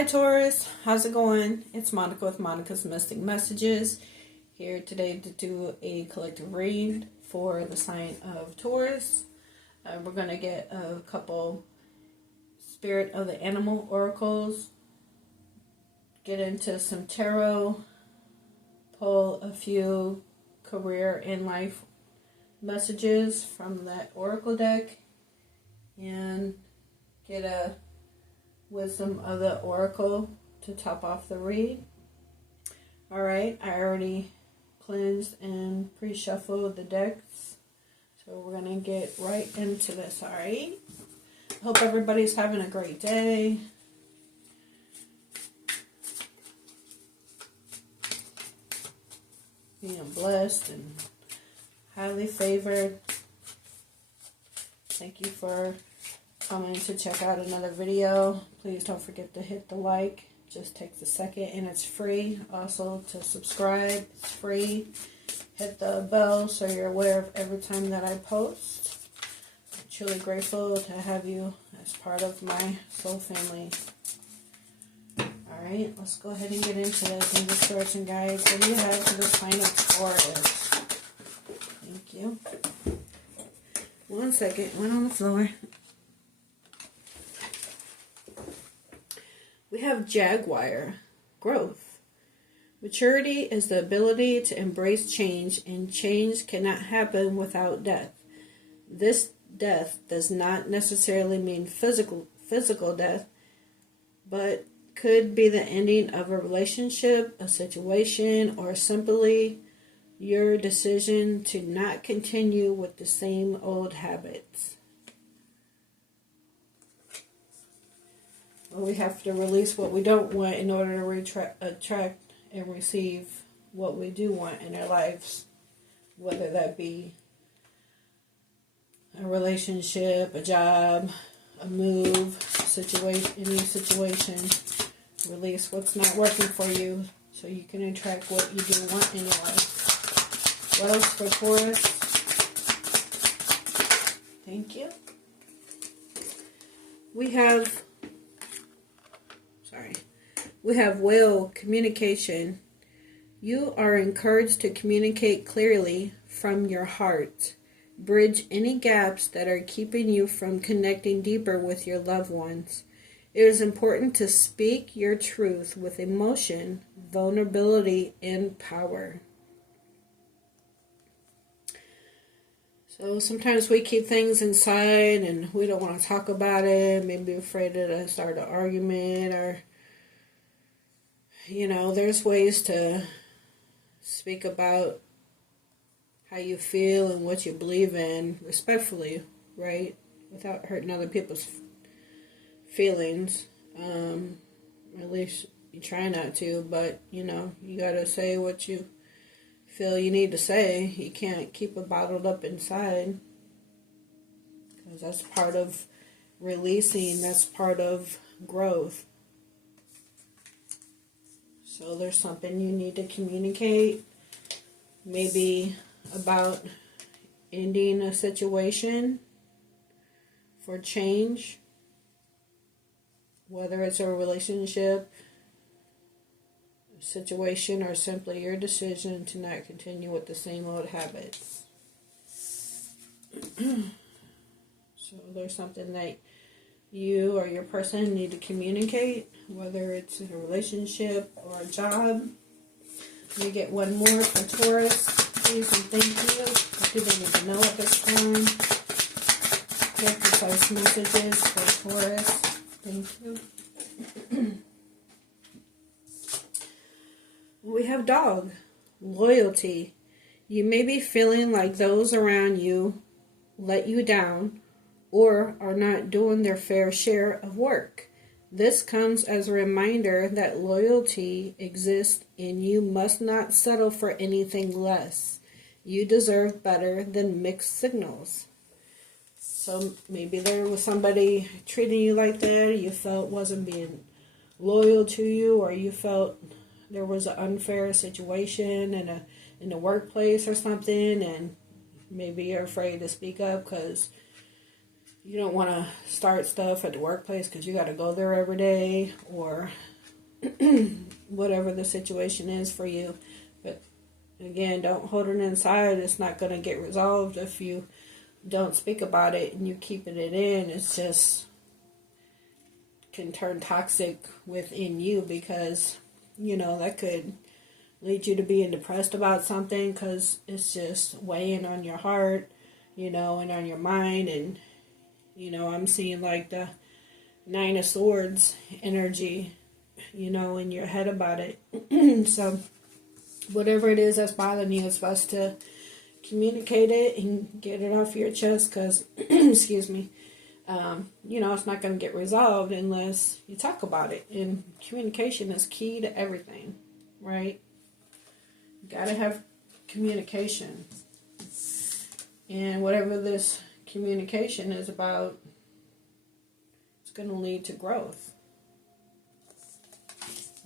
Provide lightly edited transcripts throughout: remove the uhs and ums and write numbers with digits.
Hi Taurus, how's it going? It's Monica with Monica's Mystic Messages, here today to do a collective read for the sign of Taurus. We're going to get a couple Spirit of the Animal oracles, get into some tarot, pull a few career and life messages from that oracle deck, and get a wisdom of the oracle to top off the read. Alright, I already cleansed and pre-shuffled the decks, so we're going to get right into this. Alright, hope everybody's having a great day. Being blessed and highly favored. Thank you for coming to check out another video. Please don't forget to hit the like. It just takes a second and it's free. Also to subscribe, it's free. Hit the bell so you're aware of every time that I post. I'm truly grateful to have you as part of my soul family. Alright, let's go ahead and get into this. And just Swords and Guides. What do you have for the sign of Taurus? Thank you. 1 second, went on the floor. We have Jaguar, growth. Maturity is the ability to embrace change, and change cannot happen without death. This death does not necessarily mean physical death, but could be the ending of a relationship, a situation, or simply your decision to not continue with the same old habits. We have to release what we don't want in order to attract and receive what we do want in our lives, whether that be a relationship, a job, a move, situation, any situation. Release what's not working for you so you can attract what you do want in your life. What else for Taurus? Thank you. We have Whale, communication. You are encouraged to communicate clearly from your heart. Bridge any gaps that are keeping you from connecting deeper with your loved ones. It is important to speak your truth with emotion, vulnerability, and power. So sometimes we keep things inside and we don't want to talk about it. Maybe afraid to start an argument, or there's ways to speak about how you feel and what you believe in respectfully, right? Without hurting other people's feelings. At least you try not to, but you gotta say what you feel you need to say. You can't keep it bottled up inside, because that's part of releasing, that's part of growth. So there's something you need to communicate, maybe about ending a situation for change, whether it's a relationship, a situation, or simply your decision to not continue with the same old habits. So there's something that you or your person need to communicate, whether it's a relationship or a job. Let me get one more for Taurus, please, and thank you. If you don't even know at this time, get precise messages for Taurus. Thank you. We have Dog, loyalty. You may be feeling like those around you let you down or are not doing their fair share of work. This comes as a reminder that loyalty exists and you must not settle for anything less. You deserve better than mixed signals. So maybe there was somebody treating you like that, you felt wasn't being loyal to you, or you felt there was an unfair situation in the workplace or something, and maybe you're afraid to speak up because you don't want to start stuff at the workplace because you got to go there every day, or whatever the situation is for you. But again, don't hold it inside. It's not going to get resolved if you don't speak about it and you keeping it in. It's just can turn toxic within you, because that could lead you to being depressed about something, because it's just weighing on your heart, and on your mind. And I'm seeing like the Nine of Swords energy, in your head about it. So whatever it is that's bothering you, it's best to communicate it and get it off your chest, because excuse me, it's not going to get resolved unless you talk about it. And communication is key to everything, right? You got to have communication. And whatever this communication is about, it's going to lead to growth.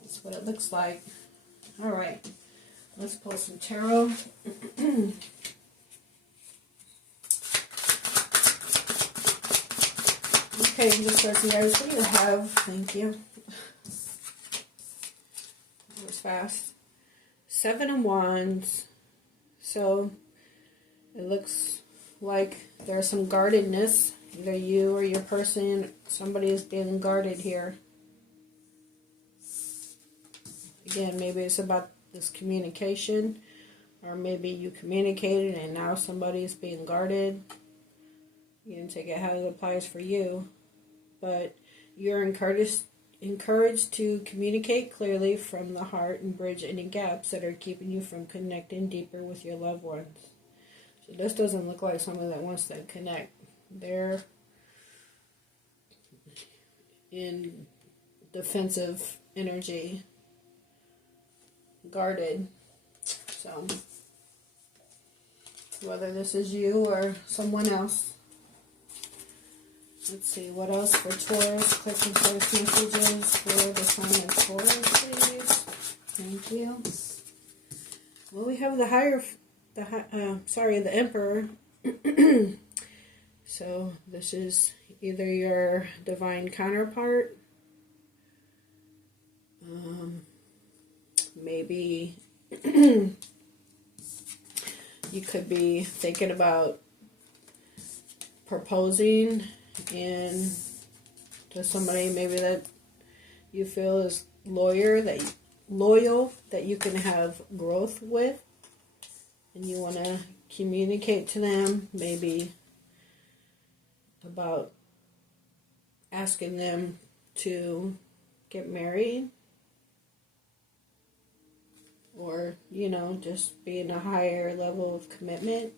That's what it looks like. All right. Let's pull some tarot. Okay, just pressing guys, what do you have? Thank you. That was fast. 7 of Wands. So it looks like there's some guardedness. Either you or your person, somebody is being guarded here. Again, maybe it's about this communication, or maybe you communicated and now somebody's being guarded. You can take it how it applies for you. But you're encouraged to communicate clearly from the heart and bridge any gaps that are keeping you from connecting deeper with your loved ones. So this doesn't look like someone that wants to connect. They're in defensive energy, guarded. So whether this is you or someone else. Let's see, what else for Taurus? Click and source messages for the sign of Taurus, please. Thank you. Well, we have the Emperor. So this is either your divine counterpart. Maybe you could be thinking about proposing and to somebody maybe that you feel is loyal, that you can have growth with, and you want to communicate to them maybe about asking them to get married, or just be in a higher level of commitment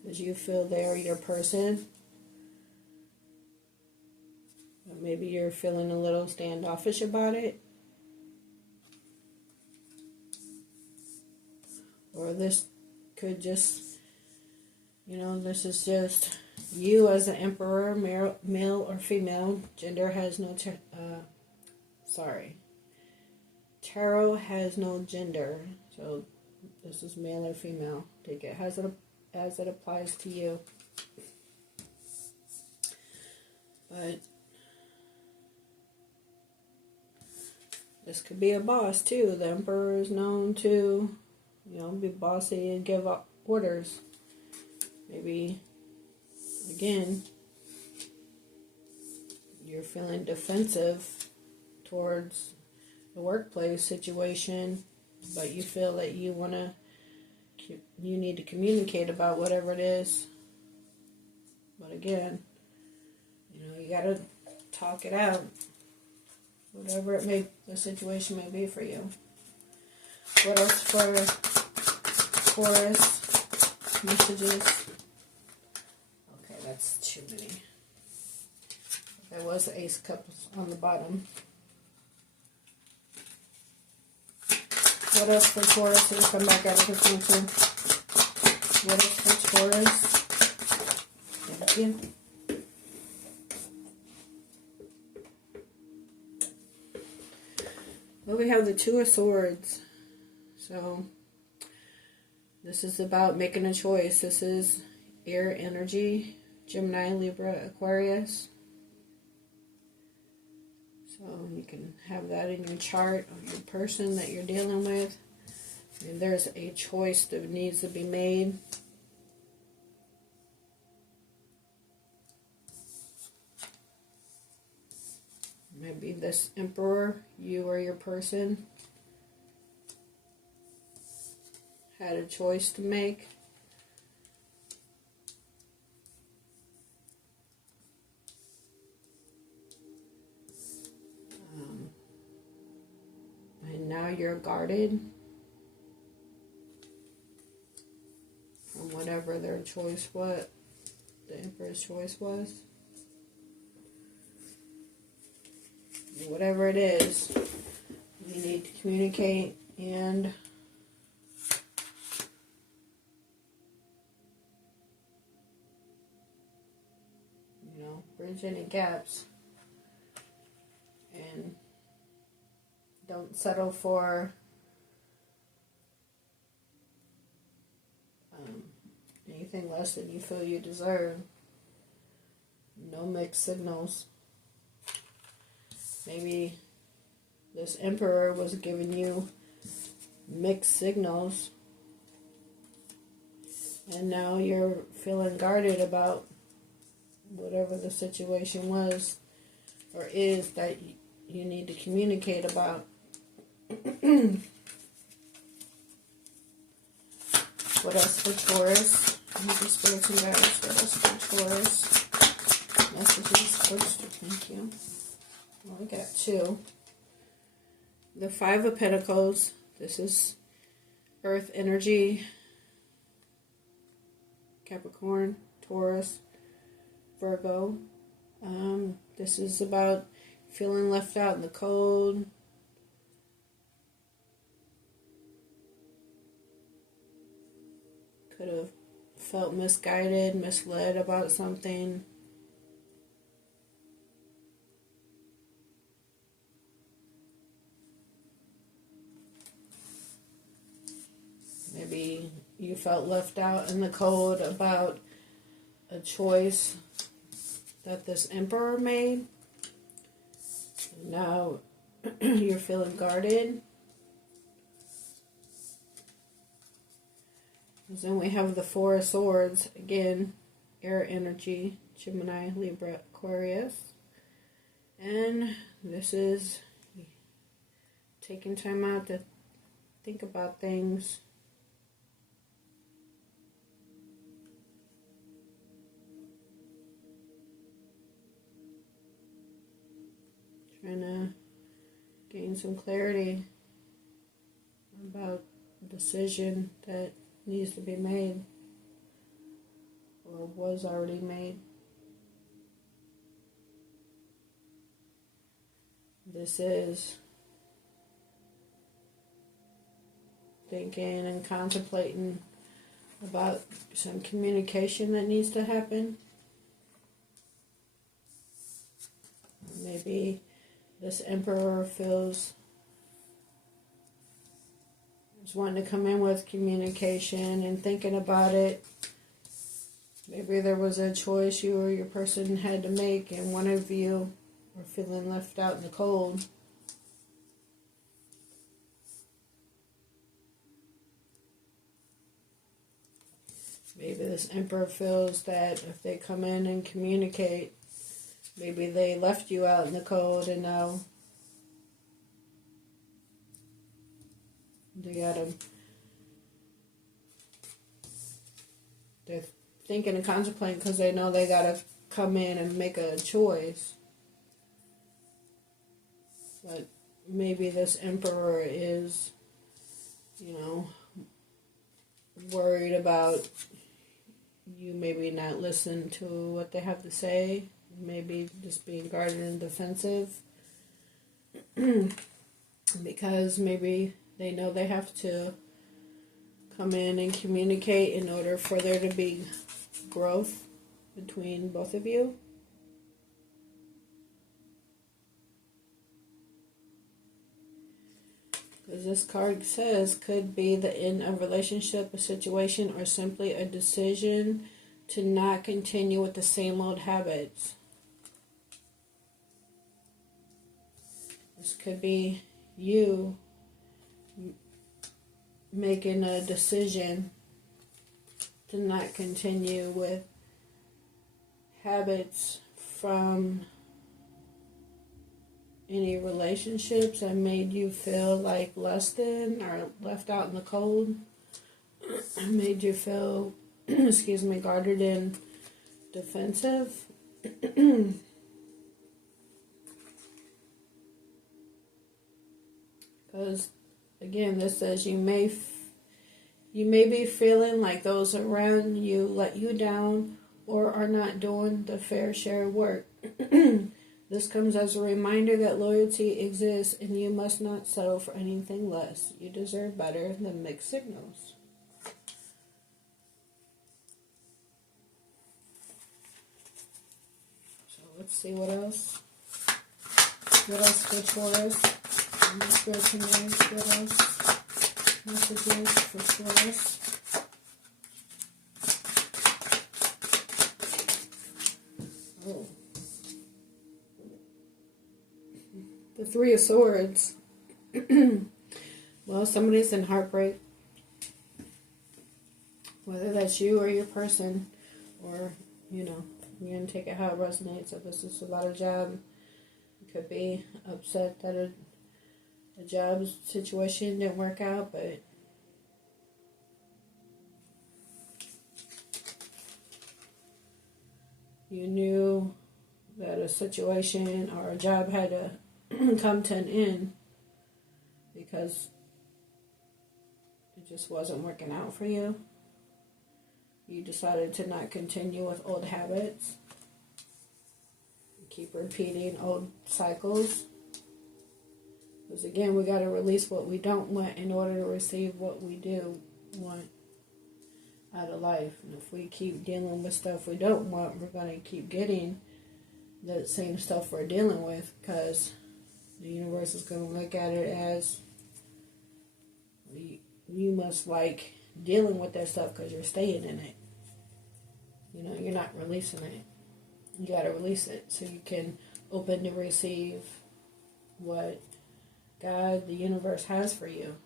because you feel they're your person. Maybe you're feeling a little standoffish about it. Or this could just, this is just you as an emperor, male or female. Gender has no, tarot has no gender. So this is male or female. Take it as it applies to you. But this could be a boss too. The Emperor is known to, be bossy and give up orders. Maybe, again, you're feeling defensive towards the workplace situation, but you feel that you need to communicate about whatever it is. But again, you gotta talk it out. Whatever the situation may be for you. What else for Taurus messages? Okay, that's too many. There was the Ace of Cups on the bottom. What else for Taurus? It'll come back out of this one too. What else for Taurus? Thank you. Well, we have the Two of Swords. So, this is about making a choice. This is air energy, Gemini, Libra, Aquarius. So, you can have that in your chart of your person that you're dealing with. And there's a choice that needs to be made. Maybe this Emperor, you or your person, had a choice to make. And now you're guarded from whatever their choice was, the Emperor's choice was. Whatever it is, you need to communicate and bridge any gaps, and don't settle for anything less than you feel you deserve. No mixed signals. Maybe this Emperor was giving you mixed signals, and now you're feeling guarded about whatever the situation was or is that you need to communicate about. What else for Taurus? Spirits and guides. What else for Taurus? Messages. Thank you. Well, we got two. The Five of Pentacles. This is Earth energy. Capricorn, Taurus, Virgo. This is about feeling left out in the cold. Could have felt misguided, misled about something. Maybe you felt left out in the cold about a choice that this Emperor made. Now you're feeling guarded. And then we have the Four of Swords. Again, air energy. Gemini, Libra, Aquarius. And this is taking time out to think about things. Trying to gain some clarity about a decision that needs to be made or was already made. This is thinking and contemplating about some communication that needs to happen. Maybe this Emperor feels is wanting to come in with communication and thinking about it. Maybe there was a choice you or your person had to make, and one of you were feeling left out in the cold. Maybe this Emperor feels that if they come in and communicate, maybe they left you out in the cold and now they're thinking and contemplating because they know they gotta come in and make a choice. But maybe this Emperor is, worried about you maybe not listen to what they have to say. Maybe just being guarded and defensive. Because maybe they know they have to come in and communicate in order for there to be growth between both of you. Because this card says could be the end of a relationship, a situation, or simply a decision to not continue with the same old habits. This could be you making a decision to not continue with habits from any relationships that made you feel like less than or left out in the cold, made you feel, excuse me, guarded and defensive. Because again, this says you may be feeling like those around you let you down or are not doing the fair share of work. This comes as a reminder that loyalty exists and you must not settle for anything less. You deserve better than mixed signals. So let's see what else. What else for Taurus? Spiritual names, what else? Messages for Taurus. Oh. The Three of Swords. Well, somebody's in heartbreak. Whether that's you or your person, or, you know, you're going to take it how it resonates. If this is about a job, you could be upset that a job situation didn't work out, but you knew that a situation or a job had to come to an end because it just wasn't working out for you. You decided to not continue with old habits, keep repeating old cycles. Because again, we got to release what we don't want in order to receive what we do want out of life. And if we keep dealing with stuff we don't want, we're going to keep getting the same stuff we're dealing with, because the universe is going to look at it as you must like dealing with that stuff because you're staying in it. You know, you're not releasing it. You got to release it so you can open to receive what God, the universe, has for you.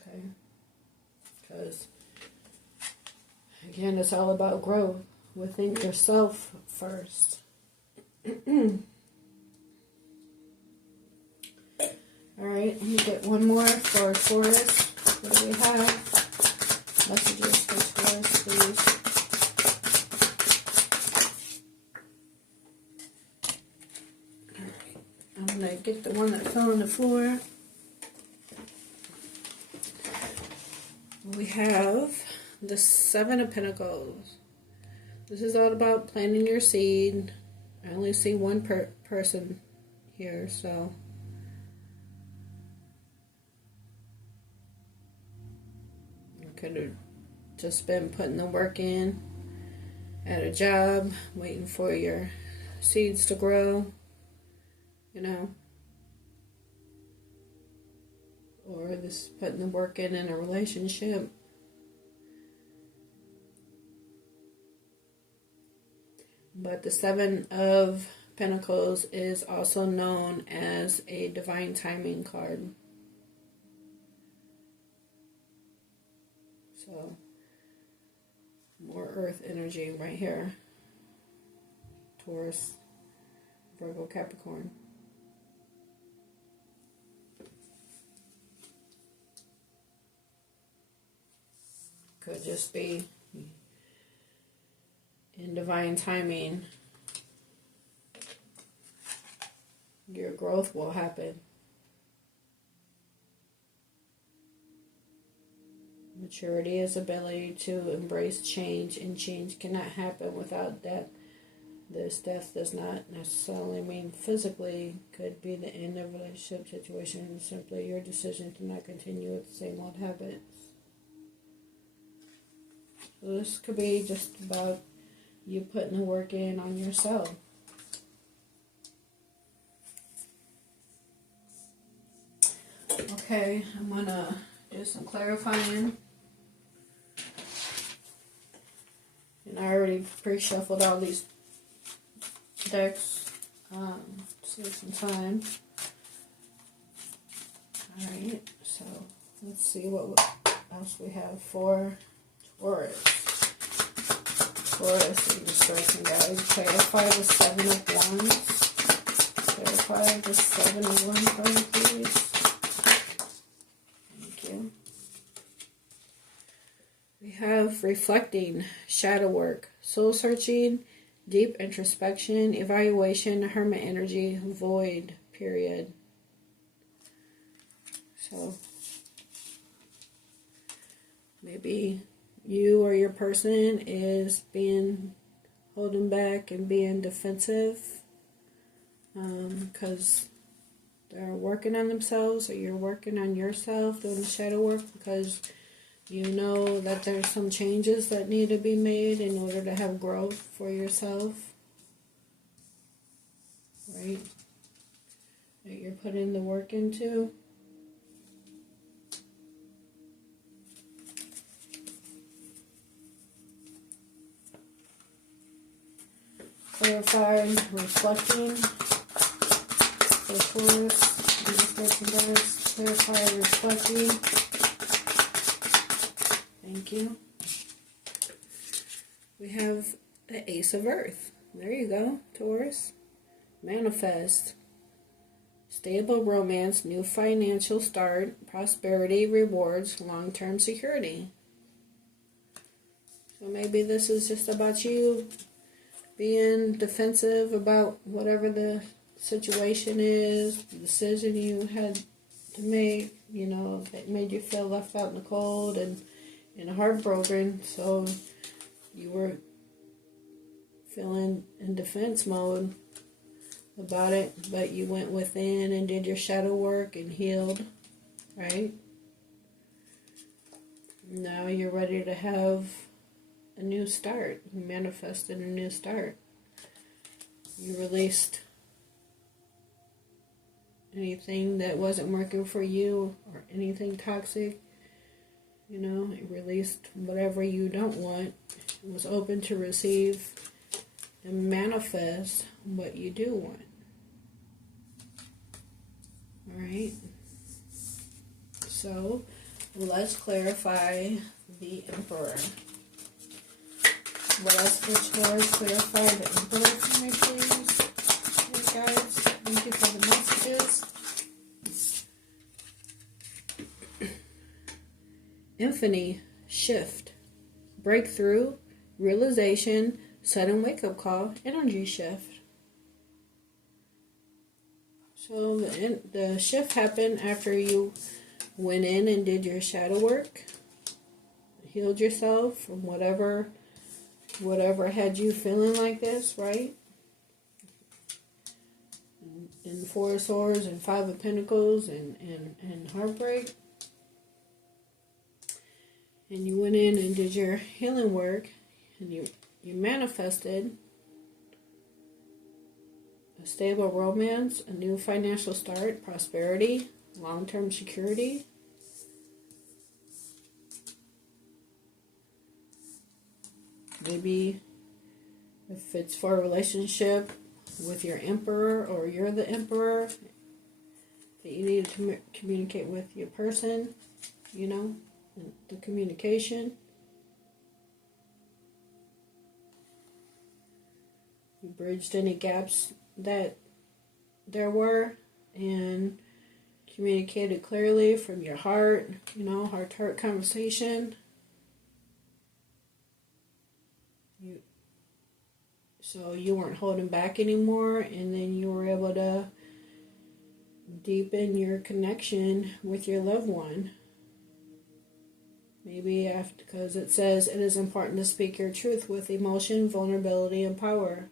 Okay? Because, again, it's all about growth within yourself first. Alright, let me get one more for Taurus. What do we have? Messages for Taurus, please. Alright, I'm going to get the one that fell on the floor. We have the Seven of Pentacles. This is all about planting your seed. I only see one person here, so I could have just been putting the work in at a job, waiting for your seeds to grow, you know. Or this putting the work in a relationship. But the Seven of Pentacles is also known as a divine timing card. So, more earth energy right here. Taurus, Virgo, Capricorn. Could just be in divine timing, your growth will happen. Maturity is ability to embrace change, and change cannot happen without death. This death does not necessarily mean physically, could be the end of a relationship situation, simply your decision to not continue with the same old habits. So this could be just about you putting the work in on yourself. Okay, I'm going to do some clarifying. And I already pre-shuffled all these decks. save some time. Alright, so let's see what else we have for Taurus. Taurus, your striking guide. Clarify the 7 of Wands. Clarify the 7 of Wands for me, please. Thank you. We have reflecting, shadow work, soul searching, deep introspection, evaluation, hermit energy, void, period. So maybe you or your person is being holding back and being defensive because they're working on themselves, or you're working on yourself, doing the shadow work because you know that there's some changes that need to be made in order to have growth for yourself, right? That you're putting the work into. Clarify, reflecting, for Taurus, clarify, reflecting. Thank you. We have the Ace of Earth. There you go, Taurus. Manifest. Stable romance, new financial start, prosperity, rewards, long-term security. So maybe this is just about you being defensive about whatever the situation is, the decision you had to make, you know, that made you feel left out in the cold and heartbroken. So you were feeling in defense mode about it, but you went within and did your shadow work and healed, right? Now you're ready to have a new start. You manifested a new start. You released anything that wasn't working for you or anything toxic. You know, you released whatever you don't want. It was open to receive and manifest what you do want. Alright? So, let's clarify the Emperor. What else for Taurus? Clarify the Emperor for me, please. Hey guys, thank you for the messages. Infinity, shift, breakthrough, realization, sudden wake-up call, energy shift. So the shift happened after you went in and did your shadow work, healed yourself from whatever had you feeling like this, right? And Four of Swords and Five of Pentacles and heartbreak. And you went in and did your healing work, and you manifested a stable romance, a new financial start, prosperity, long-term security. Maybe if it's for a relationship with your Emperor, or you're the Emperor, that you need to communicate with your person, you know, the communication. You bridged any gaps that there were and communicated clearly from your heart, you know, heart-to-heart conversation. So you weren't holding back anymore, and then you were able to deepen your connection with your loved one. Maybe after, because it says it is important to speak your truth with emotion, vulnerability, and power.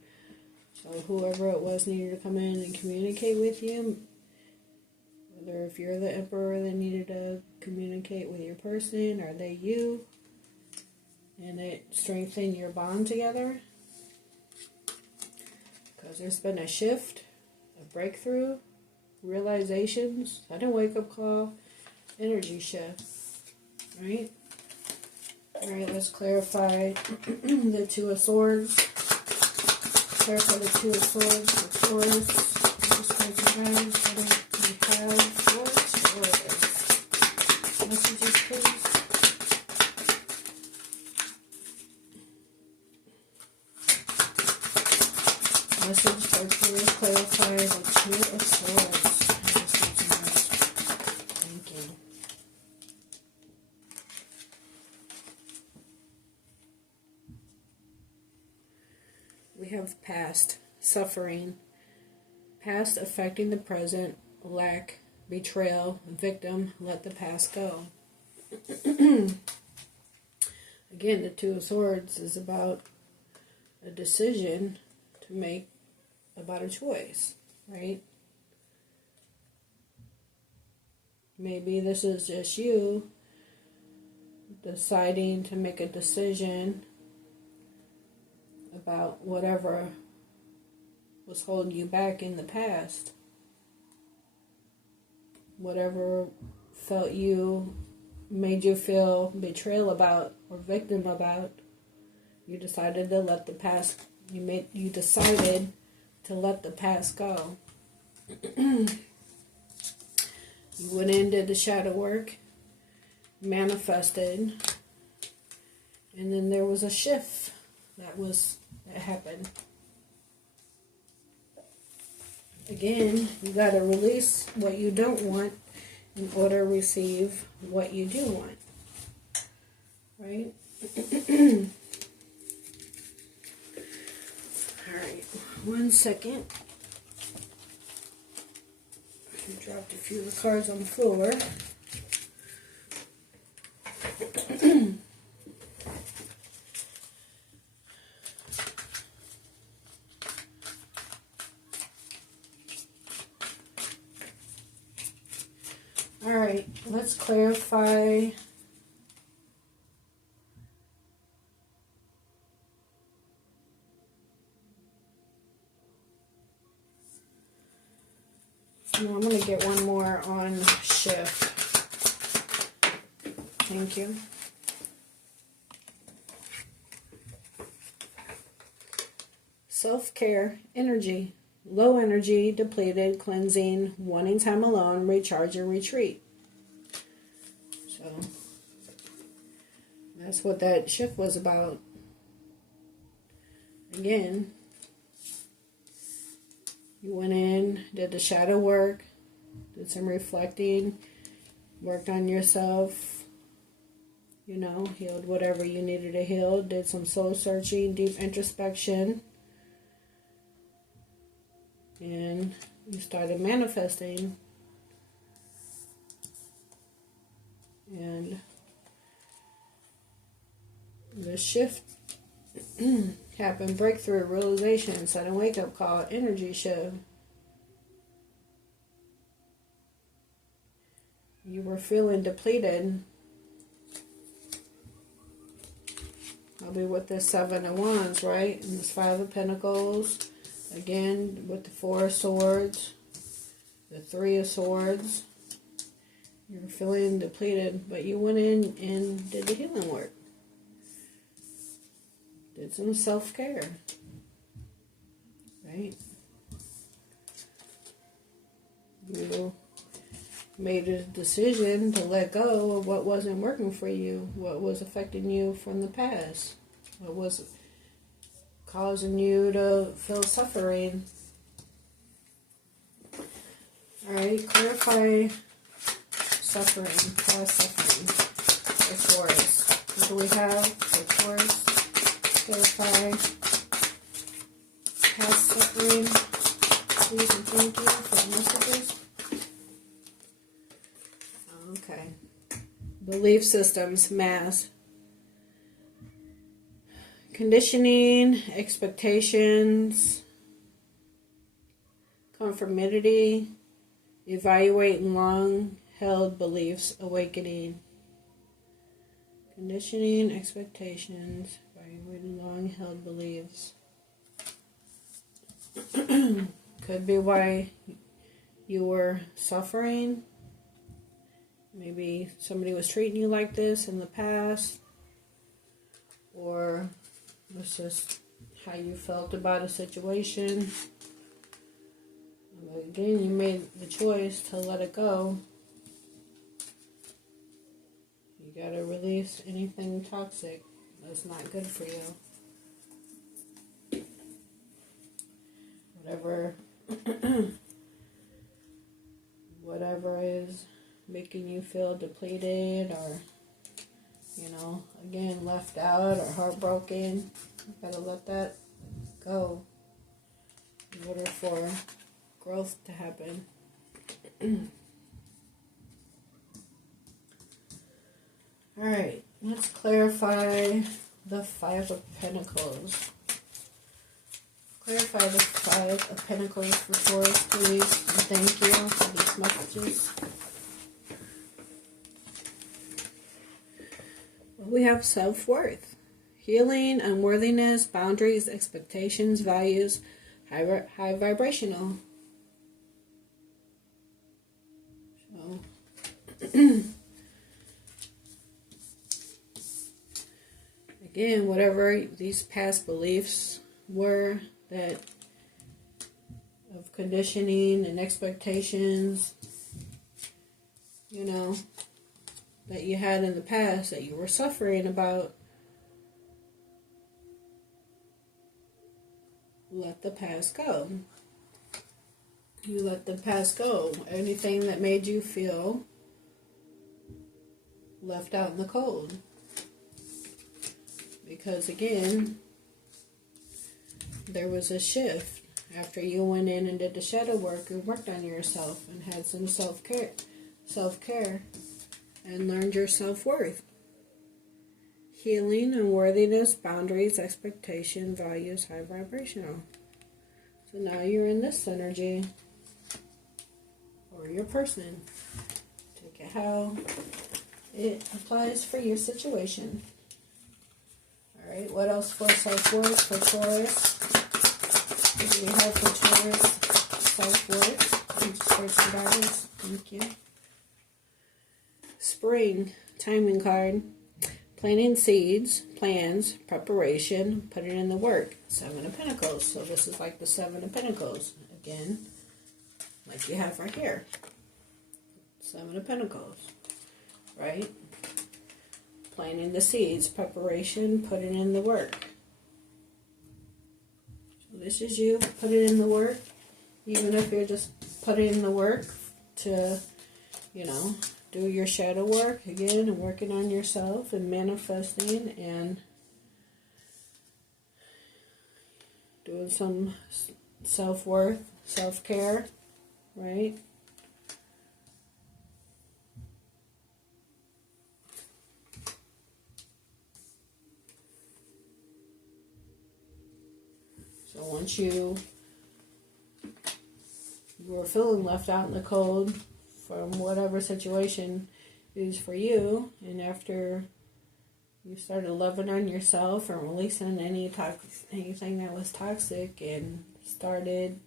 So whoever it was needed to come in and communicate with you. Whether if you're the Emperor, they needed to communicate with your person, or they you. And it strengthened your bond together. Because there's been a shift, a breakthrough, realizations, sudden wake-up call, energy shift. Right? Alright, let's clarify the Two of Swords. clear for the Two of Swords for Taurus. Just like you guys, what do we have for Taurus? Messages, please. Message for Taurus, clarify the Two of Swords. Thank you. We have past, suffering, past affecting the present, lack, betrayal, victim, let the past go. Again, the Two of Swords is about a decision to make about a choice, right? Maybe this is just you deciding to make a decision about whatever was holding you back in the past. Whatever made you feel betrayal about or victim about, you decided to let the past, you decided to let the past go. You went in, did the shadow work, manifested, and then there was a shift that happened. Again, you got to release what you don't want in order to receive what you do want. Right? Alright, 1 second. I dropped a few of the cards on the floor. Alright, let's clarify no, I'm going to get one more on shift. Thank you. Self-care, energy. Low energy, depleted, cleansing, wanting time alone, recharge and retreat. So, that's what that shift was about. Again, you went in, did the shadow work, did some reflecting, worked on yourself, healed whatever you needed to heal, did some soul searching, deep introspection, and you started manifesting. And the shift happened, breakthrough, realization, sudden wake-up call, energy shift. You were feeling depleted. I'll be with the Seven of Wands, right? And this Five of Pentacles. Again, with the Four of Swords. The Three of Swords. You were feeling depleted, but you went in and did the healing work. Did some self-care. Right? You made a decision to let go of what wasn't working for you, what was affecting you from the past, what was causing you to feel suffering. Alright, clarify suffering, past suffering for Taurus. What do we have for Taurus? Clarify past suffering. Please and thank you for the messages. Okay. Belief systems, mass. Conditioning, expectations, conformity, evaluating long-held beliefs, awakening. Conditioning, expectations, evaluating long-held beliefs. Could be why you were suffering. Maybe somebody was treating you like this in the past. Or it's just how you felt about a situation. But again, you made the choice to let it go. You gotta release anything toxic that's not good for you. Whatever is making you feel depleted or, again, left out or heartbroken. You gotta let that go in order for growth to happen. Alright, let's clarify the Five of Pentacles. Clarify the Five of Pentacles for Taurus, please. And thank you for these messages. We have self-worth, healing, unworthiness, boundaries, expectations, values, high vibrational. So, again, whatever these past beliefs were that of conditioning and expectations, that you had in the past that you were suffering about, let the past go. You let the past go. Anything that made you feel left out in the cold. Because again, there was a shift after you went in and did the shadow work and worked on yourself and had some self-care and learned your self-worth. Healing and worthiness, boundaries, expectation, values, high vibrational. So now you're in this energy, or your person. Take it how it applies for your situation. Alright, what else for self-worth for Taurus? What do we have for Taurus self-worth? Thank you. Spring, timing card. Planting seeds, plans, preparation, putting in the work. Seven of Pentacles. So this is like the Seven of Pentacles. Again, like you have right here. Seven of Pentacles. Right? Planting the seeds, preparation, putting in the work. So this is you putting in the work. Even if you're just putting in the work to, do your shadow work again and working on yourself and manifesting and doing some self-worth, self-care, right? So once you were feeling left out in the cold from whatever situation is for you, and after you started loving on yourself and releasing anything that was toxic and started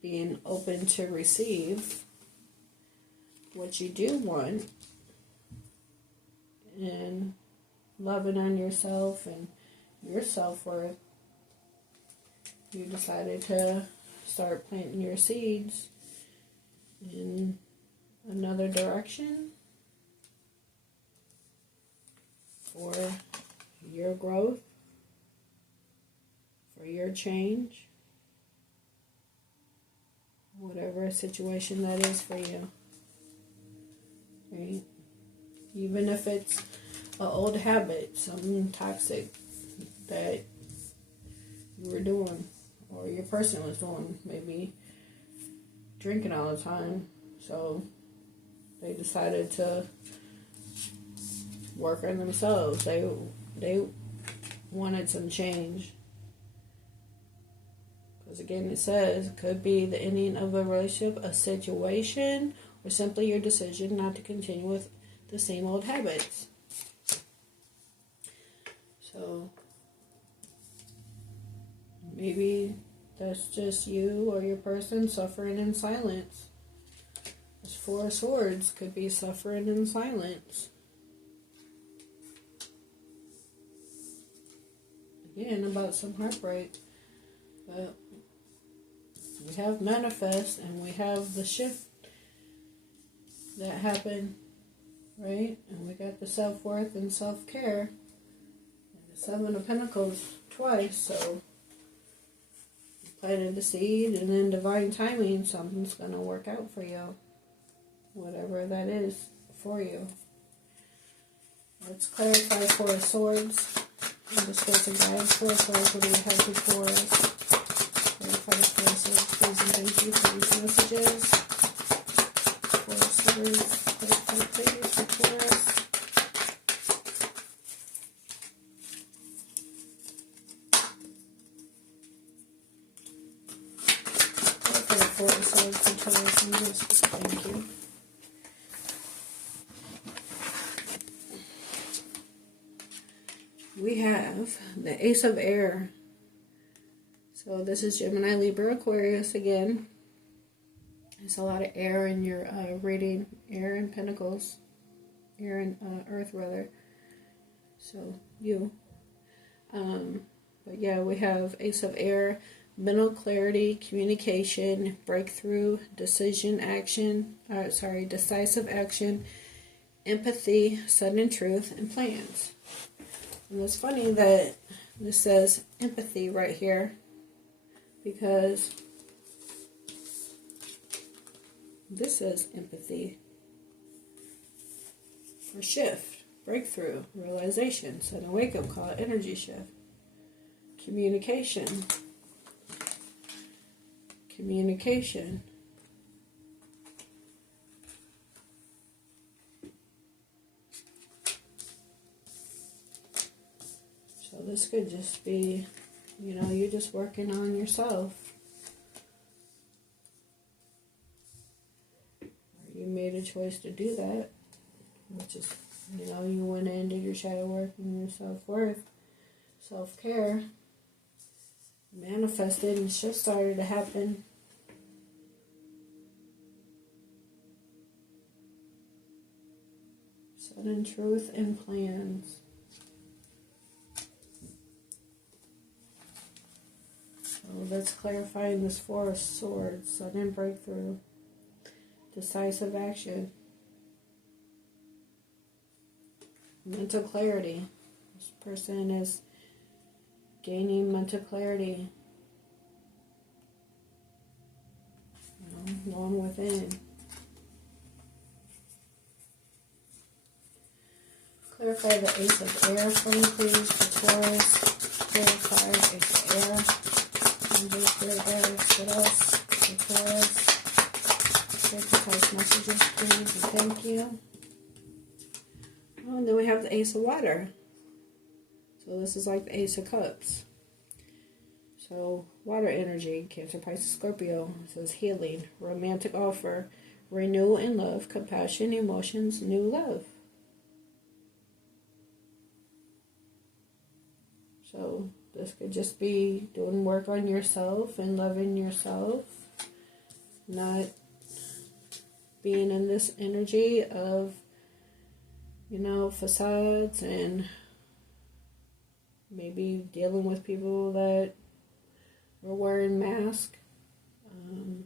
being open to receive what you do want and loving on yourself and your self-worth, you decided to start planting your seeds in another direction for your growth, for your change, whatever situation that is for you, right? Even if it's an old habit, something toxic that you were doing or your person was doing, maybe drinking all the time, so they decided to work on themselves. They wanted some change. Because again, it says it could be the ending of a relationship, a situation, or simply your decision not to continue with the same old habits. So maybe that's just you or your person suffering in silence. This Four of Swords could be suffering in silence. Again, about some heartbreak. But we have manifest and we have the shift that happened, right? And we got the self-worth and self-care. And the Seven of Pentacles twice, so you planted the seed, and in divine timing, something's going to work out for you. Whatever that is for you. Let's clarify Four of Swords. And discuss and guide Four of Swords. What do we have before us? Clarify the Four of Swords, please, and thank you for these messages. Four of Swords. Clarify, please, before us. Clarify the Four of Swords for Taurus and Taurus. Thank you. We have the Ace of Air. So this is Gemini, Libra, Aquarius again. There's a lot of air in your reading. Air and Pentacles. Air and Earth, rather. So, you. But yeah, we have Ace of Air. Mental clarity, communication, breakthrough, decisive action, empathy, sudden truth, and plans. And it's funny that this says empathy right here, because this says empathy for shift, breakthrough, realization, sudden wake-up call, energy shift, communication. So this could just be, you're just working on yourself. Or you made a choice to do that, which is, you went in, did your shadow work and your self-worth, self-care, manifested, and shift started to happen. Sudden truth and plans. So let's clarify in this Four of Swords. Sudden breakthrough. Decisive action. Mental clarity. This person is gaining mental clarity. Long within. Clarify the Ace of Air for me, please. For Taurus. Clarify Ace of Air. And just what else? For Taurus. Clarify messages, please. And thank you. Oh, and then we have the Ace of Water. So this is like the Ace of Cups. So water energy, Cancer, Pisces, Scorpio. It says healing, romantic offer, renewal in love, compassion, emotions, new love. So this could just be doing work on yourself and loving yourself. Not being in this energy of, facades and maybe dealing with people that are wearing masks. Let's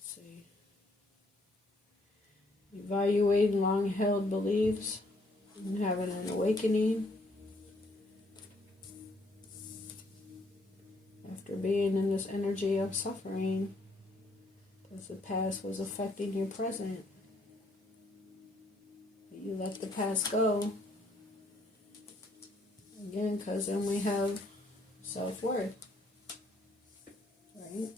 see. Evaluating long-held beliefs and having an awakening. After being in this energy of suffering, because the past was affecting your present. But you let the past go. Again, because then we have self-worth. Right?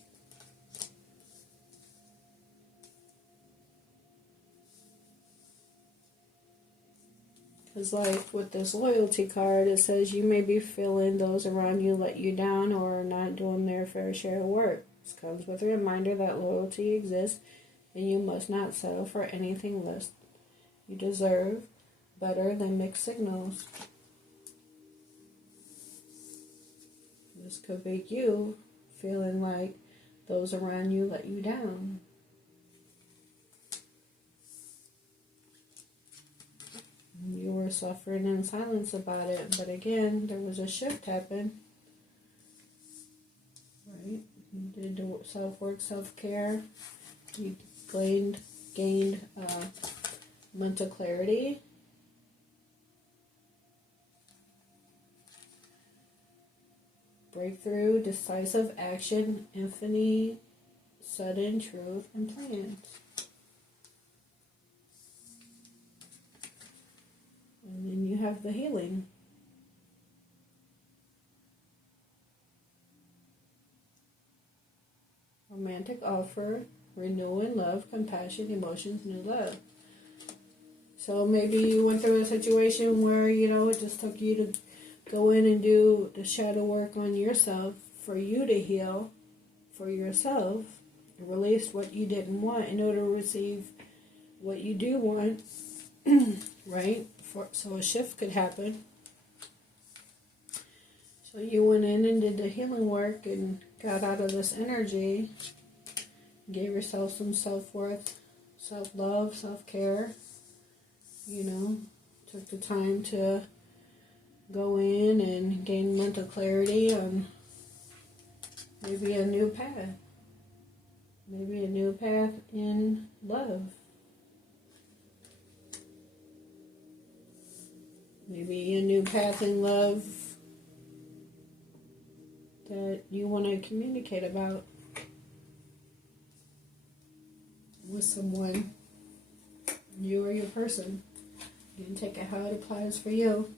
Because like with this loyalty card, it says you may be feeling those around you let you down or are not doing their fair share of work. This comes with a reminder that loyalty exists and you must not settle for anything less. You deserve better than mixed signals. This could be you feeling like those around you let you down. You were suffering in silence about it, but again, there was a shift happen. You did the self-work, self-care. You gained mental clarity. Breakthrough, decisive action, infinite, sudden truth, and plans. And then you have the healing. Romantic offer, renewing love, compassion, emotions, new love. So maybe you went through a situation where, it just took you to go in and do the shadow work on yourself for you to heal for yourself and release what you didn't want in order to receive what you do want, right? So a shift could happen. So you went in and did the healing work and got out of this energy, gave yourself some self-worth, self-love, self-care, took the time to go in and gain mental clarity on maybe a new path. Maybe a new path in love. Maybe a new path in love that you want to communicate about with someone, you or your person. You can take it how it applies for you.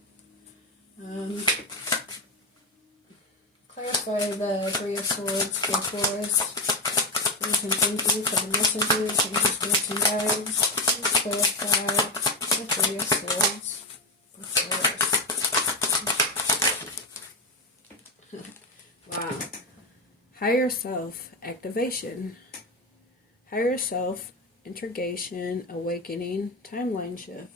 Clarify the Three of Swords for Taurus. Please and thank you for the messages and the spirits and guides. Please clarify the Three of Swords for Taurus. Wow. Higher self activation. Higher self integration, awakening, timeline shift.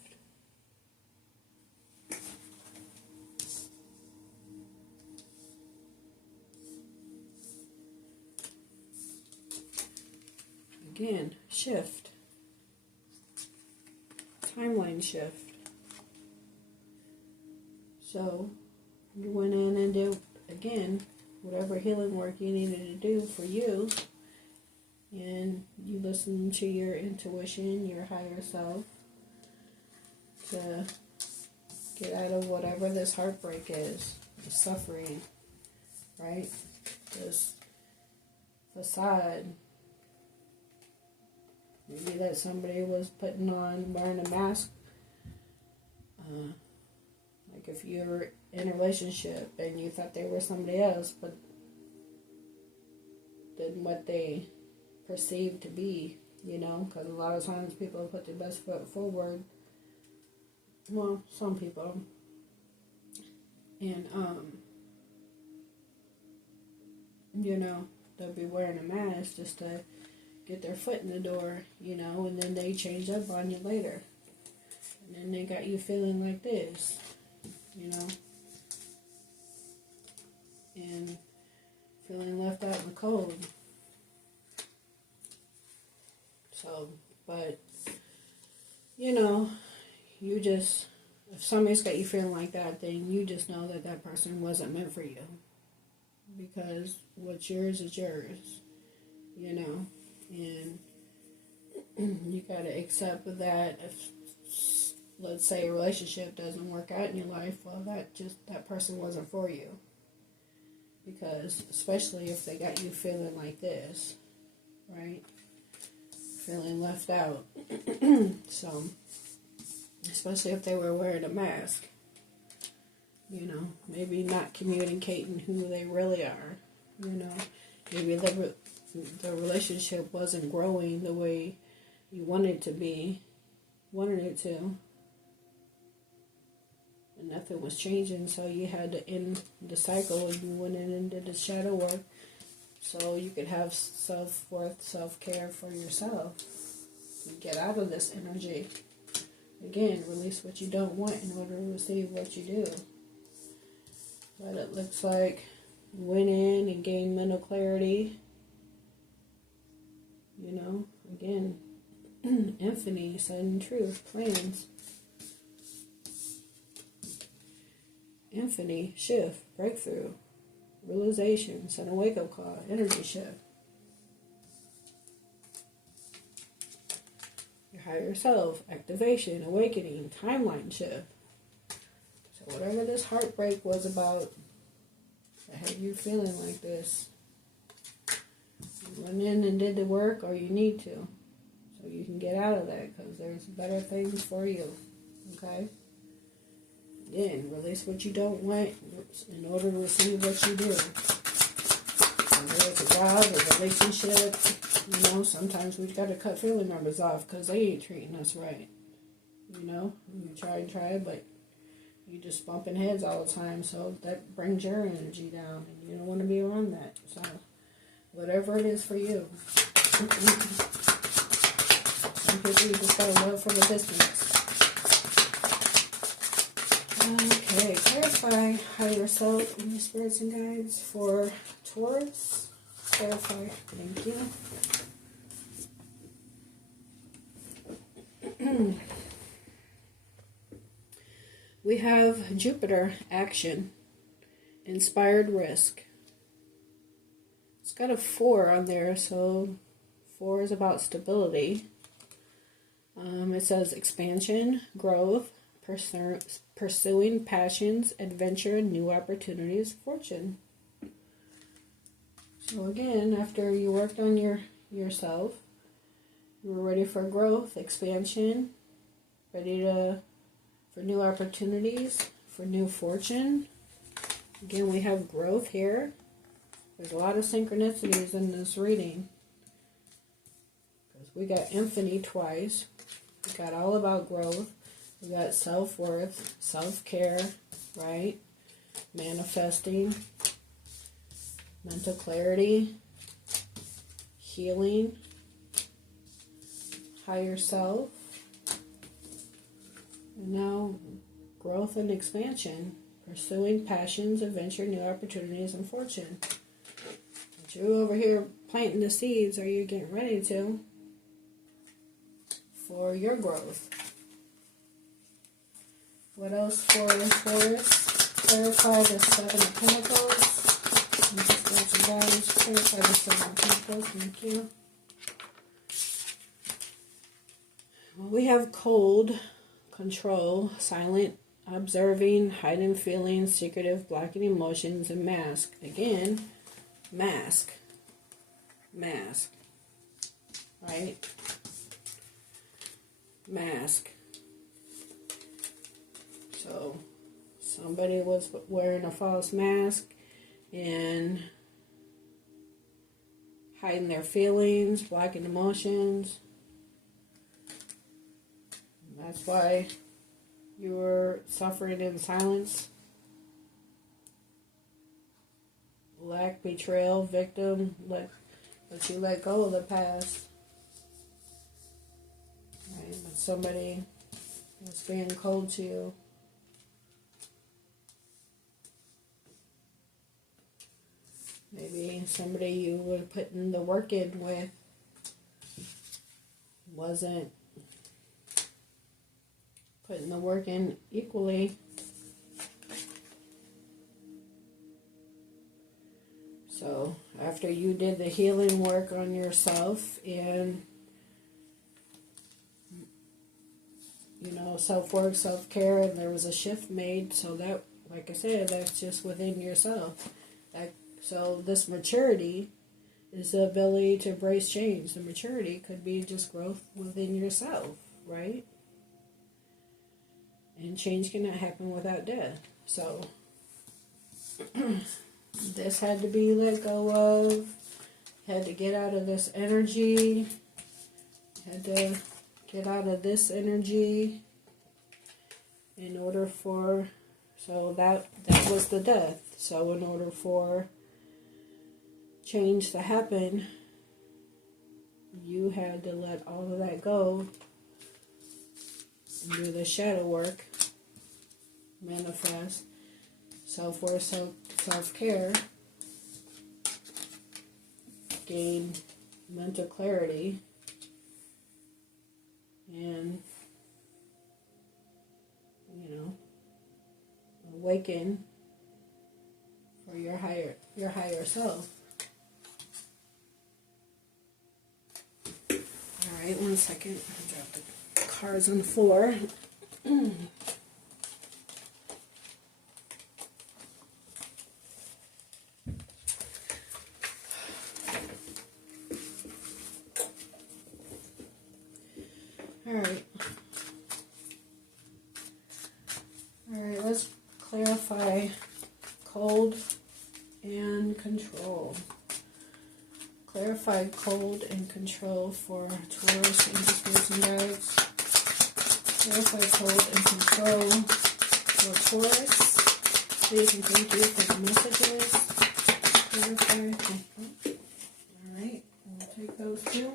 Again, shift. Timeline shift. So, you went in and did, again, whatever healing work you needed to do for you. And you listened to your intuition, your higher self, to get out of whatever this heartbreak is, the suffering, right? This facade. Maybe that somebody was putting on, wearing a mask. Like if you're in a relationship and you thought they were somebody else, but than what they perceived to be, because a lot of times people put their best foot forward. Well, some people. And, they'll be wearing a mask just to get their foot in the door, and then they change up on you later. And then they got you feeling like this, and feeling left out in the cold. So, but, you just, if somebody's got you feeling like that, then you just know that that person wasn't meant for you. Because what's yours is yours, and you got to accept that if, let's say, a relationship doesn't work out in your life, well, that person wasn't for you. Because, especially if they got you feeling like this, right? Feeling left out. So, especially if they were wearing a mask. Maybe not communicating who they really are. Maybe the relationship wasn't growing the way you wanted it to. And nothing was changing, so you had to end the cycle, and you went in and did the shadow work so you could have self-worth, self-care for yourself. And get out of this energy. Again, release what you don't want in order to receive what you do. But it looks like you went in and gained mental clarity. Again, infinite, sudden truth, plans. Infinite, shift, breakthrough. realization, send a wake-up call, energy shift. Your higher self, activation, awakening, timeline shift. So whatever this heartbreak was about that had you feeling like this, you went in and did the work, or you need to, so you can get out of that, because there's better things for you. Okay? Again, release what you don't want in order to receive what you do. Whether it's a job, a relationship, sometimes we've got to cut family members off because they ain't treating us right. You try, but you just bumping heads all the time, so that brings your energy down, and you don't want to be around that. So, whatever it is for you. Some people you just gotta love from a distance. Okay, clarify higher self and your spirits and guides for Taurus. Clarify. Thank you. We have Jupiter, action, inspired risk. It's got a 4 on there, so 4 is about stability. It says expansion, growth, pursuing passions, adventure, new opportunities, fortune. So again, after you worked on yourself, you were ready for growth, expansion, ready for new opportunities, for new fortune. Again, we have growth here. There's a lot of synchronicities in this reading. Because we got infinity twice. We got all about growth. We got self-worth, self-care, right? Manifesting, mental clarity, healing, higher self. And now, growth and expansion, pursuing passions, adventure, new opportunities, and fortune. But you over here planting the seeds, or you're getting ready to, for your growth. What else for Taurus? Clarify the 7 of Pentacles. Clarify the 7 of Pentacles. Thank you. Well, we have cold, control, silent, observing, hiding feelings, secretive, blocking emotions, and mask. Again, mask. Mask. Right? Mask. So, somebody was wearing a false mask and hiding their feelings, blocking emotions. That's why you were suffering in silence. Lack, betrayal, victim, but you let go of the past. Right? But somebody was being cold to you. Maybe somebody you were putting the work in with wasn't putting the work in equally. So after you did the healing work on yourself and self-work, self-care, and there was a shift made, so that, like I said, that's just within yourself. So this maturity is the ability to embrace change. The maturity could be just growth within yourself, right? And change cannot happen without death. So this had to be let go of. Had to get out of this energy. Had to get out of this energy in order for, so that was the death. So in order for change to happen, you had to let all of that go and do the shadow work, manifest, self-worth, self-care, gain mental clarity, and awaken or your higher self. Alright, 1 second. I dropped the cards on the floor. Alright. Alright, let's clarify cold and control. Clarify cold and control for Taurus and spirits and guides. Clarify cold and control for Taurus. Please and thank you for the messages. Clarify. Alright, we'll take those two.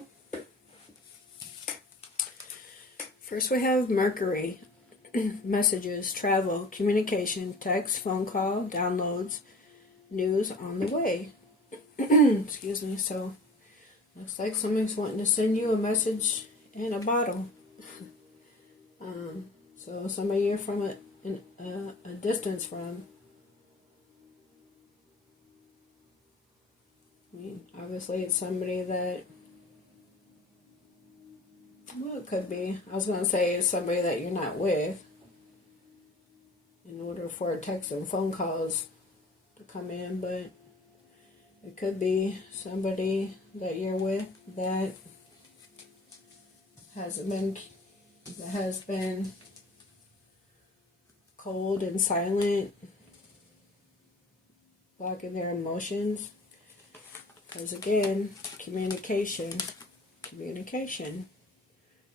First we have Mercury. Messages, travel, communication, text, phone call, downloads, news on the way. Excuse me. So, looks like somebody's wanting to send you a message in a bottle. So somebody you're from a distance from. I mean, obviously it's somebody that, well, it could be. I was going to say it's somebody that you're not with. In order for text and phone calls to come in, but it could be somebody that you're with that has been cold and silent, blocking their emotions. Because again, communication.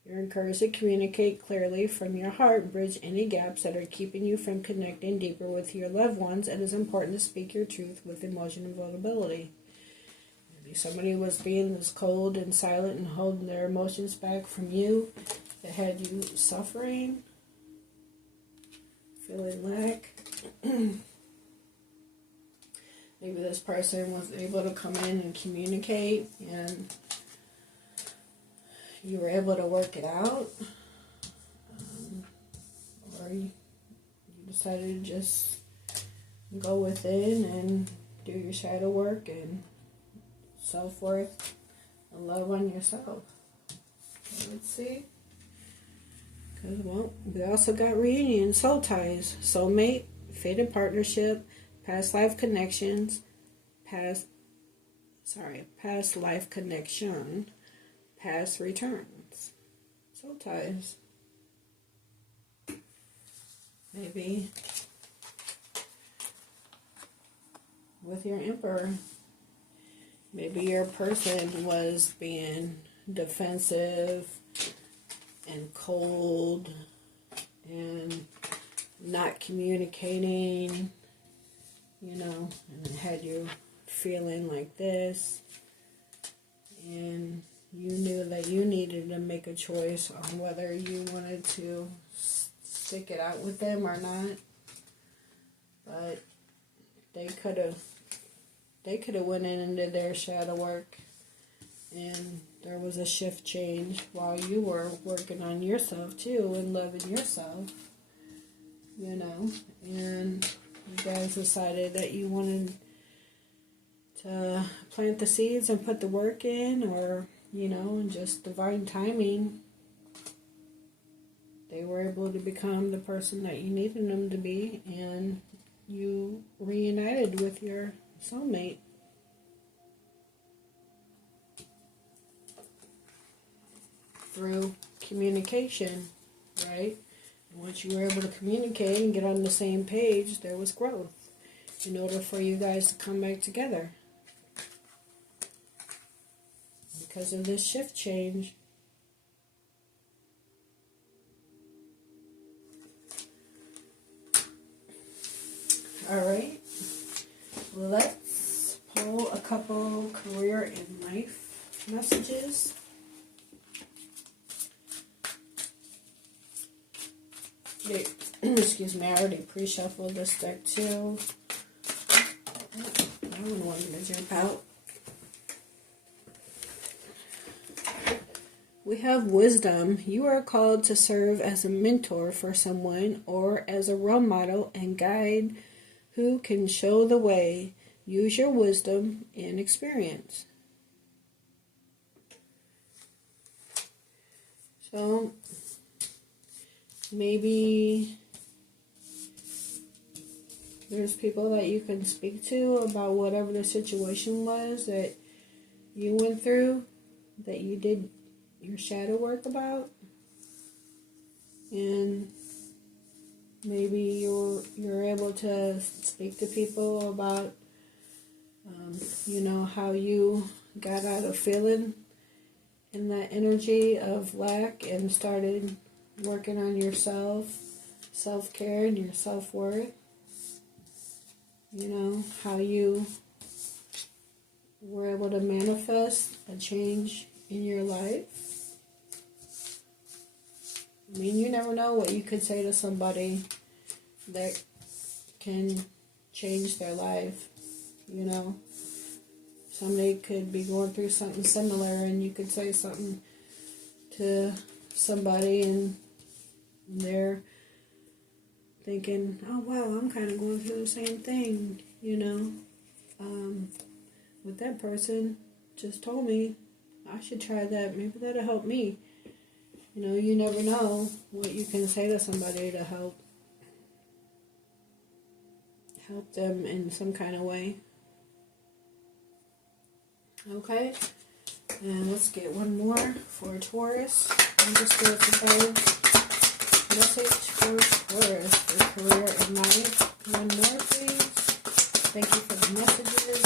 You're encouraged to communicate clearly from your heart, bridge any gaps that are keeping you from connecting deeper with your loved ones. It is important to speak your truth with emotion and vulnerability. Maybe somebody was being this cold and silent and holding their emotions back from you that had you suffering, feeling lack. Maybe this person was able to come in and communicate and you were able to work it out, or you decided to just go within and do your shadow work and self-worth and love on yourself. Okay, let's see. Because, well, we also got reunion, soul ties, soulmate, fated partnership, past life connections, past life connection, past returns, soul ties. Maybe with your emperor, maybe your person was being defensive and cold and not communicating, and had you feeling like this, and you knew that you needed to make a choice on whether you wanted to stick it out with them or not. But they could have went in and did their shadow work, and there was a shift change while you were working on yourself too and loving yourself, and you guys decided that you wanted to plant the seeds and put the work in, or and just divine timing, they were able to become the person that you needed them to be, and you reunited with your soulmate. Through communication, right? And once you were able to communicate and get on the same page, there was growth in order for you guys to come back together. Because of this shift change. Alright, let's pull a couple career and life messages. Excuse me, I already pre-shuffled this deck too. I don't want to jump out. We have wisdom. You are called to serve as a mentor for someone or as a role model and guide who can show the way. Use your wisdom and experience. So, maybe there's people that you can speak to about whatever the situation was that you went through, that you did your shadow work about. And maybe you're able to speak to people about, how you got out of feeling in that energy of lack and started working on yourself, self-care, and your self-worth. How you were able to manifest a change in your life. I mean, you never know what you could say to somebody that can change their life, Somebody could be going through something similar, and you could say something to somebody, and they're thinking, oh, wow, I'm kind of going through the same thing, What that person just told me, I should try that. Maybe that'll help me. You never know what you can say to somebody to help them in some kind of way. Okay, and let's get one more for Taurus. I'm just going to message for Taurus for career and life. One more, please. Thank you for the messages.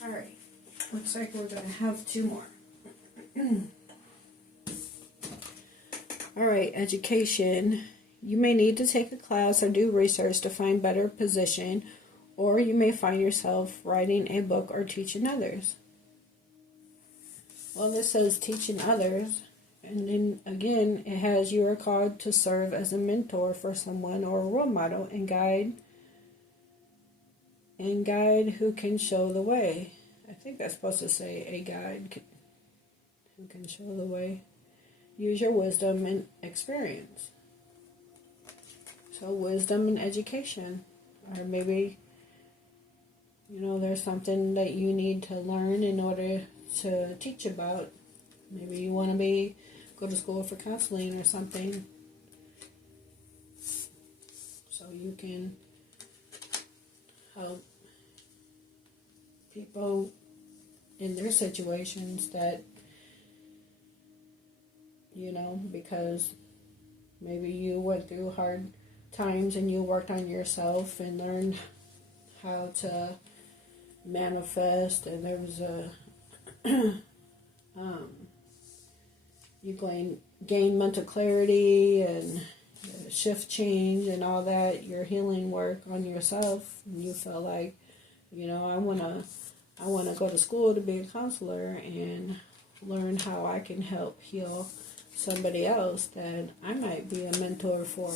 Alright, looks like we're going to have two more. Alright, education. You may need to take a class or do research to find better position, or you may find yourself writing a book or teaching others. Well, this says teaching others, and then again, it has you are called to serve as a mentor for someone or a role model and guide who can show the way. I think that's supposed to say a guide who can show the way. Use your wisdom and experience. So wisdom and education, or maybe there's something that you need to learn in order to teach about. Maybe you want to go to school for counseling or something, so you can help people in their situations that, because maybe you went through hard times and you worked on yourself and learned how to manifest, and there was you gain mental clarity and shift change and all that, your healing work on yourself, and you feel like, I want to go to school to be a counselor and learn how I can help heal somebody else that I might be a mentor for,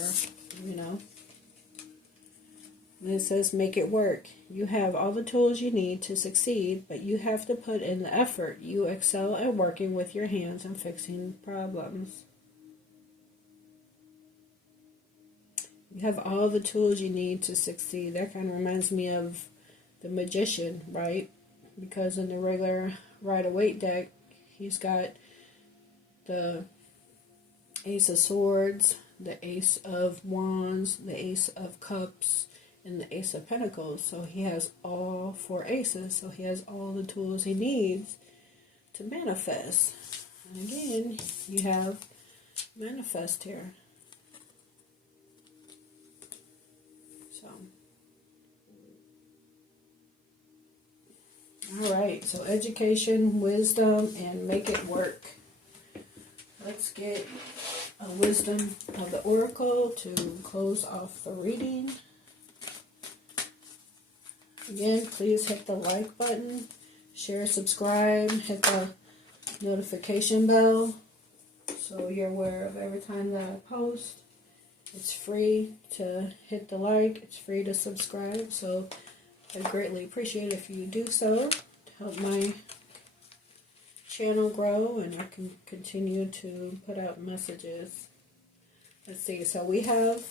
And it says, make it work. You have all the tools you need to succeed, but you have to put in the effort. You excel at working with your hands and fixing problems. You have all the tools you need to succeed. That kind of reminds me of the magician, right? Because in the regular Rider-Waite deck, he's got the Ace of Swords, the Ace of Wands, the Ace of Cups, and the Ace of Pentacles. So he has all four aces. So he has all the tools he needs to manifest. And again, you have manifest here. So, alright, so education, wisdom, and make it work. Let's get a wisdom of the oracle to close off the reading. Again, please hit the like button, share, subscribe, hit the notification bell so you're aware of every time that I post. It's free to hit the like, it's free to subscribe, so I greatly appreciate it if you do so to help my channel grow and I can continue to put out messages. Let's see, so we have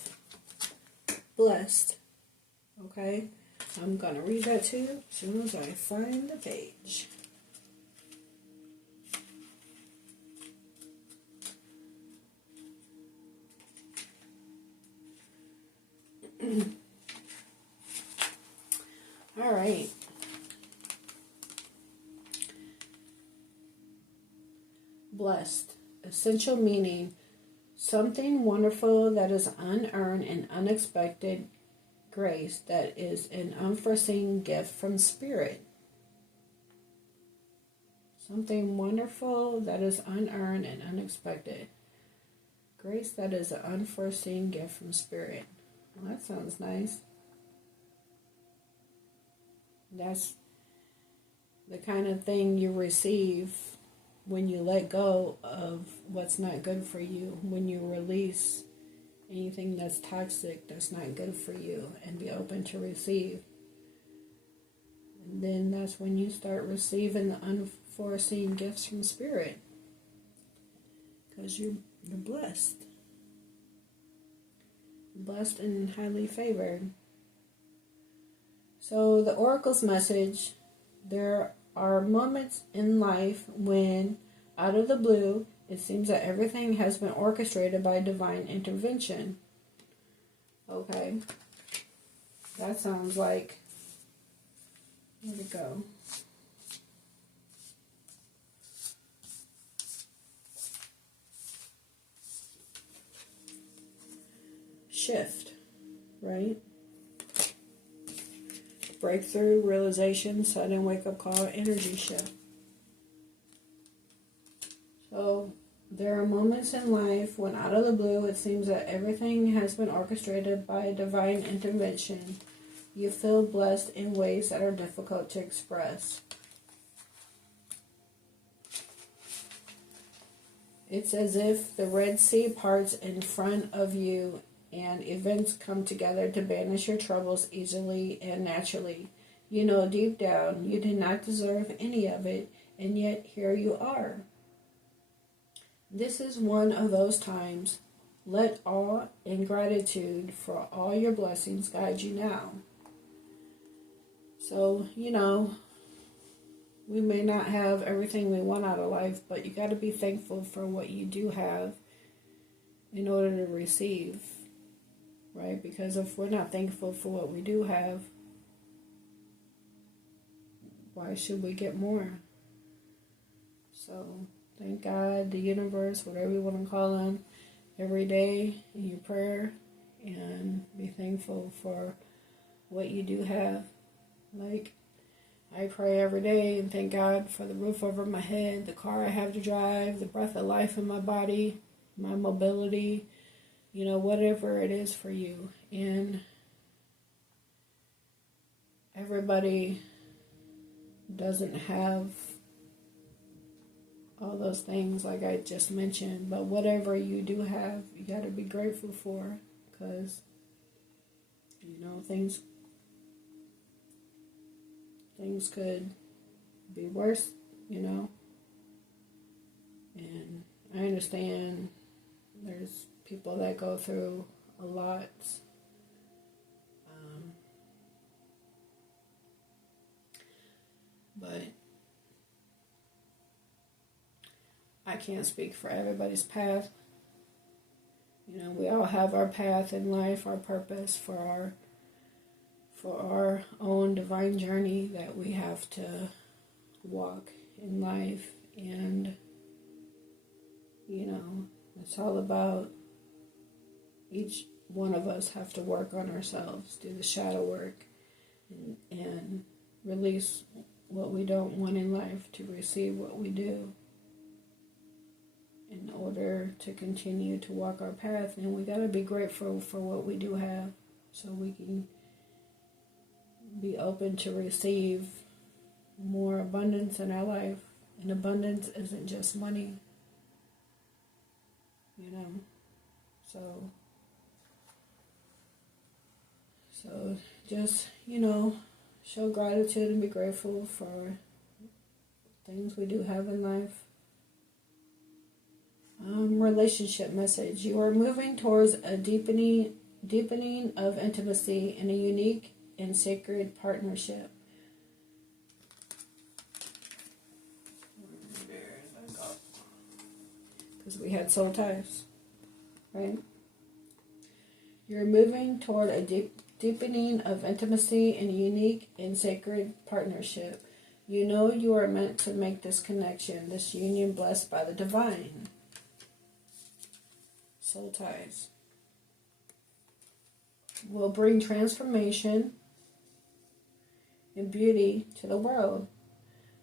blessed. Okay? I'm going to read that to you as soon as I find the page. All right. Blessed. Essential meaning: something wonderful that is unearned and unexpected grace that is an unforeseen gift from Spirit. Something wonderful that is unearned and unexpected. Grace that is an unforeseen gift from Spirit. Well, that sounds nice. That's the kind of thing you receive when you let go of what's not good for you, when you release anything that's toxic, that's not good for you, and be open to receive. And then that's when you start receiving the unforeseen gifts from Spirit. Because you're blessed. Blessed and highly favored. So the Oracle's message: there are moments in life when, out of the blue, it seems that everything has been orchestrated by divine intervention. Okay. That sounds like... Where'd it go? Shift, right? Breakthrough, realization, sudden wake-up call, energy shift. So, there are moments in life when out of the blue it seems that everything has been orchestrated by divine intervention. You feel blessed in ways that are difficult to express. It's as if the Red Sea parts in front of you and events come together to banish your troubles easily and naturally. You know deep down you did not deserve any of it, and yet here you are. This is one of those times. Let awe and gratitude for all your blessings guide you now. So, we may not have everything we want out of life, but you got to be thankful for what you do have in order to receive. Right? Because if we're not thankful for what we do have, why should we get more? So, thank God, the universe, whatever you want to call them, every day in your prayer, and be thankful for what you do have. Like, I pray every day and thank God for the roof over my head, the car I have to drive, the breath of life in my body, my mobility, whatever it is for you. And everybody doesn't have all those things like I just mentioned, but whatever you do have, you got to be grateful for, because, things could be worse, and I understand there's people that go through a lot. But I can't speak for everybody's path. We all have our path in life, our purpose, for our own divine journey that we have to walk in life. And, it's all about each one of us have to work on ourselves, do the shadow work, and release what we don't want in life to receive what we do in order to continue to walk our path. And we got to be grateful for what we do have so we can be open to receive more abundance in our life. And abundance isn't just money, So just, show gratitude and be grateful for things we do have in life. Relationship message. You are moving towards a deepening deepening of intimacy in a unique and sacred partnership. Because we had soul ties, right? You're moving toward a deepening of intimacy in a unique and sacred partnership. You know you are meant to make this connection, this union blessed by the divine. Soul ties will bring transformation and beauty to the world.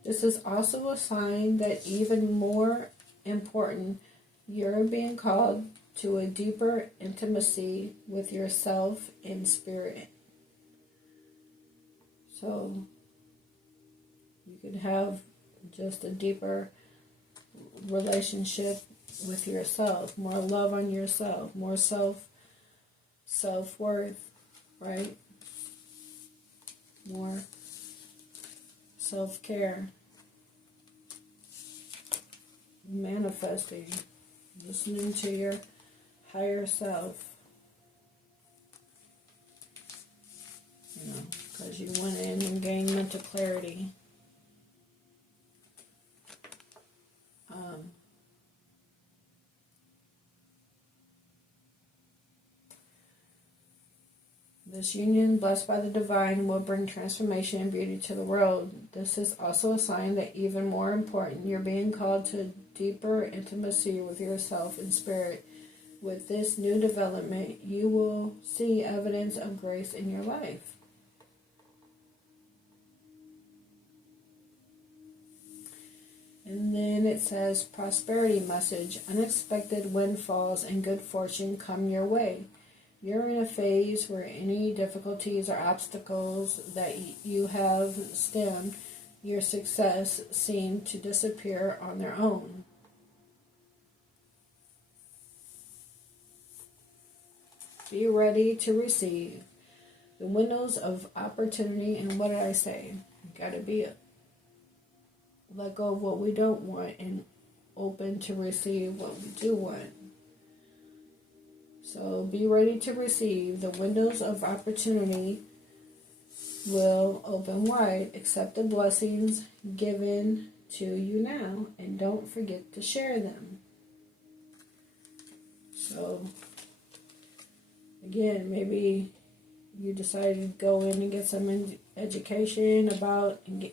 This is also a sign that even more important, you're being called to a deeper intimacy with yourself in spirit. So you can have just a deeper relationship with yourself, more love on yourself, more self-worth, right? More self-care. Manifesting, listening to your higher self, because you went in and gained mental clarity. This union, blessed by the divine, will bring transformation and beauty to the world. This is also a sign that even more important, you're being called to deeper intimacy with yourself in spirit. With this new development, you will see evidence of grace in your life. And then it says, prosperity message, unexpected windfalls and good fortune come your way. You're in a phase where any difficulties or obstacles that you have stemmed your success seem to disappear on their own. Be ready to receive the windows of opportunity. And what did I say? Got to let go of what we don't want and open to receive what we do want. So be ready to receive. The windows of opportunity will open wide. Accept the blessings given to you now, and don't forget to share them. So, again, maybe you decided to go in and get some education about and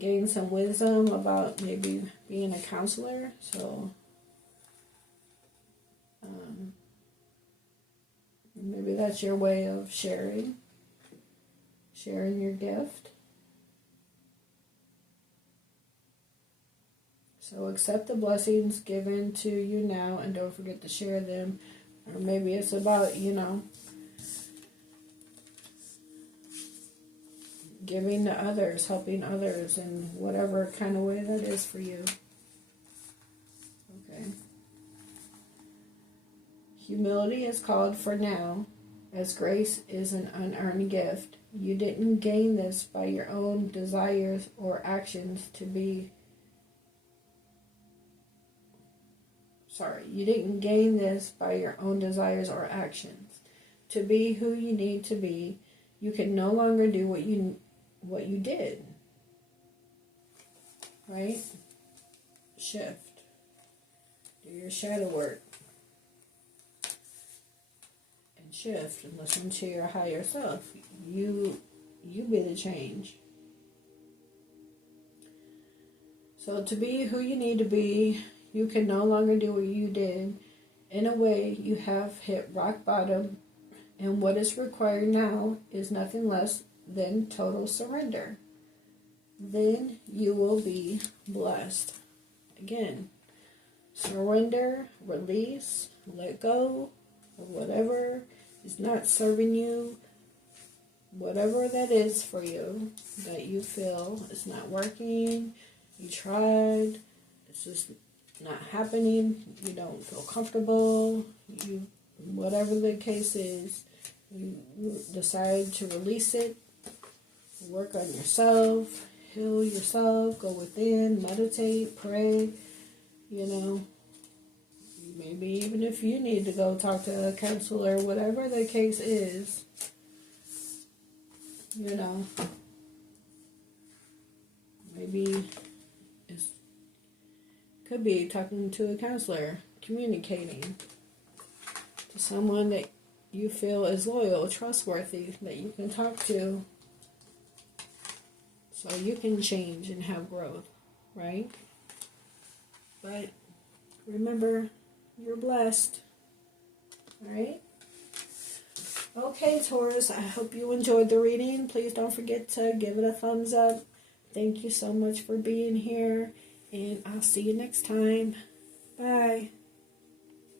gain some wisdom about maybe being a counselor. So, maybe that's your way of sharing your gift. So accept the blessings given to you now and don't forget to share them. Or maybe it's about, giving to others, helping others in whatever kind of way that is for you. Okay. Humility is called for now, as grace is an unearned gift. You didn't gain this by your own desires or actions to be... you didn't gain this by your own desires or actions. To be who you need to be, you can no longer do what you did. Right? Shift. Do your shadow work. And shift and listen to your higher self. You be the change. So to be who you need to be, you can no longer do what you did. In a way, you have hit rock bottom, and what is required now is nothing less than total surrender. Then you will be blessed. Again, surrender, release, let go of whatever is not serving you, whatever that is for you, that you feel is not working, you tried, it's just not happening, you don't feel comfortable, whatever the case is, you decide to release it, work on yourself, heal yourself, go within, meditate, pray, you maybe even if you need to go talk to a counselor, whatever the case is, you know, maybe it could be talking to a counselor, communicating to someone that you feel is loyal, trustworthy, that you can talk to so you can change and have growth, right? But remember, you're blessed, all right? Okay, Taurus, I hope you enjoyed the reading. Please don't forget to give it a thumbs up. Thank you so much for being here, and I'll see you next time. Bye.